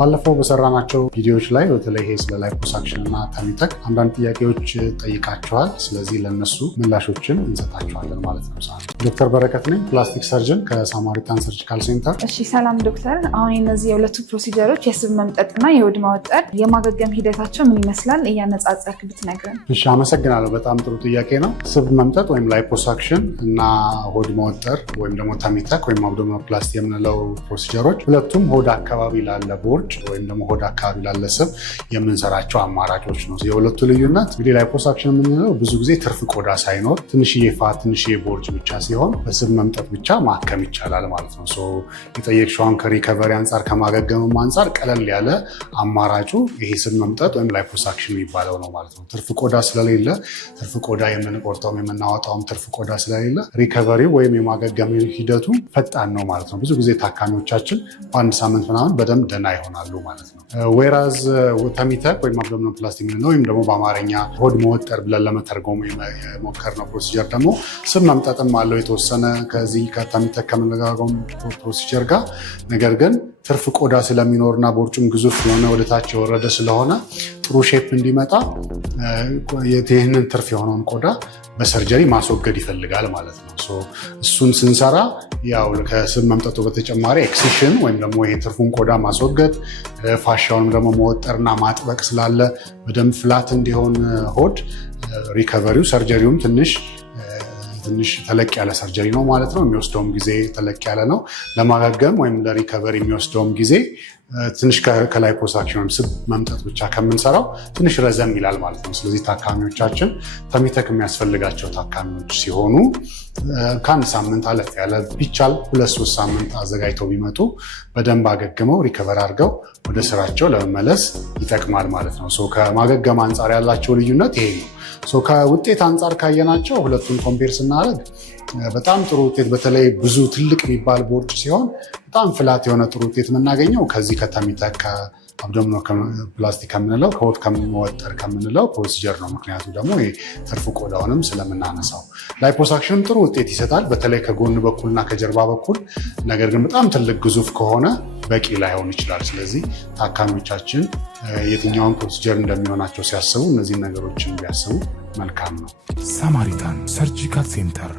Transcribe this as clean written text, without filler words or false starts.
ባለፈው በሰራናቸው ቪዲዮዎች ላይ በተለይ ይሄ ስለ ላይፖሳክሽን እና ተሚተክ አንዳንድ ጥያቄዎች ጠይቃቸዋል። ስለዚህ ለነሱ ምላሾችን እንሰጣቸዋለን ማለት ነው። ዶክተር በረከት ነኝ፣ ፕላስቲክ ሰርጅን ከሳማሪታን ሰርጂካል ሴንተር። እሺ፣ ሰላም ዶክተር። አሁን እነዚህ የሁለቱ ፕሮሲጀሮች የስብ መምጠጥና የሆድ ማወጠር የማገገም ሂደታቸው ምን ይመስላል እያነጻጸርክ ብትነግረን? እሺ፣ አመሰግናለሁ። በጣም ጥሩ ጥያቄ ነው። ስብ መምጠጥ ወይም ላይፖሳክሽን እና ሆድ ማወጠር ወይም ደግሞ ተሚተክ ወይም አብዶሚኖፕላስቲ የምንለው ፕሮሲጀሮች ሁለቱም ሆድ አካባቢ ላለ ቦርጭ ወይም ደግሞ ሆድ አካባቢ ላለ ስብ የምንሰራቸው አማራጮች ነው። የሁለቱ ልዩነት እንግዲህ ላይፖሳክሽን የምንለው ብዙ ጊዜ ትርፍ ቆዳ ሳይኖር ትንሽዬ ፋት፣ ትንሽዬ ቦርጭ ብቻ ሲሆን በስብ መምጠጥ ብቻ ማከም ይቻላል ማለት ነው። የጠየቅሽውን ከሪከቨሪ አንጻር ከማገገምም አንጻር ቀለል ያለ አማራጩ ይሄ ስብ መምጠጥ ወይም ላይፖሳክሽን የሚባለው ነው ማለት ነው። ትርፍ ቆዳ ስለሌለ ትርፍ ቆዳ የምንቆርጠውም የምናወጣውም ትርፍ ቆዳ ስለሌለ ሪከቨሪ ወይም የማገገም ሂደቱ ፈጣን ነው ማለት ነው። ብዙ ጊዜ ታካሚዎቻችን በአንድ ሳምንት ምናምን በደንብ ደህና ይሆናሉ ማለት ነው። ዌራዝ ተሚተክ ወይም አብዶሚኖፕላስቲ የምንለው ወይም ደግሞ በአማርኛ ሆድ መወጠር ብለን ለመተርጎም የሞከርነው ፕሮሲጀር ደግሞ ስብ መምጠጥም አለው የተወሰነ ከዚህ ከተሚተክ ከምንለጋገው ፕሮሲጀር ጋር። ነገር ግን ትርፍ ቆዳ ስለሚኖርና ቦርጩም ግዙፍ የሆነ ወደታች የወረደ ስለሆነ ጥሩ ሼፕ እንዲመጣ ይህንን ትርፍ የሆነውን ቆዳ በሰርጀሪ ማስወገድ ይፈልጋል ማለት ነው። እሱን ስንሰራ ያው ከስብ መምጠጡ በተጨማሪ ኤክሲሽን ወይም ደግሞ ይሄ ትርፉን ቆዳ ማስወገድ፣ ፋሻውንም ደግሞ መወጠርና ማጥበቅ ስላለ በደንብ ፍላት እንዲሆን ሆድ ሪከቨሪው ሰርጀሪውም ትንሽ ተለቅ ያለ ሰርጀሪ ነው ማለት ነው። የሚወስደውም ጊዜ ተለቅ ያለ ነው። ለማገገም ወይም ለሪከቨሪ የሚወስደውም ጊዜ ትንሽ ከላይፖሳክሽን ወይም ስብ መምጠጥ ብቻ ከምንሰራው ትንሽ ረዘም ይላል ማለት ነው። ስለዚህ ታካሚዎቻችን ተሚተክ የሚያስፈልጋቸው ታካሚዎች ሲሆኑ ከአንድ ሳምንት አለፍ ያለ ቢቻል 2-3 ሳምንት አዘጋጅተው ቢመጡ በደንብ አገግመው ሪከቨር አድርገው ወደ ስራቸው ለመመለስ ይጠቅማል ማለት ነው። ከማገገም አንጻር ያላቸው ልዩነት ይሄ ነው። ከውጤት አንጻር ካየናቸው ሁለቱን ኮምፔር ስናደርግ በጣም ጥሩ ውጤት፣ በተለይ ብዙ ትልቅ የሚባል ቦርጭ ሲሆን በጣም ፍላት የሆነ ጥሩ ውጤት የምናገኘው ከዚህ ከተሚተክ ከአብዶሚኖፕላስቲ ከምንለው ከሆድ ከመወጠር ከምንለው ፕሮሲጀር ነው። ምክንያቱ ደግሞ ትርፍ ቆዳውንም ስለምናነሳው። ላይፖሳክሽንም ጥሩ ውጤት ይሰጣል፣ በተለይ ከጎን በኩልና ከጀርባ በኩል። ነገር ግን በጣም ትልቅ ግዙፍ ከሆነ በቂ ላይሆን ይችላል። ስለዚህ ታካሚዎቻችን የትኛውን ፕሮሲጀር እንደሚሆናቸው ሲያስቡ እነዚህን ነገሮችን ቢያስቡ መልካም ነው። ሳማሪታን ሰርጂካል ሴንተር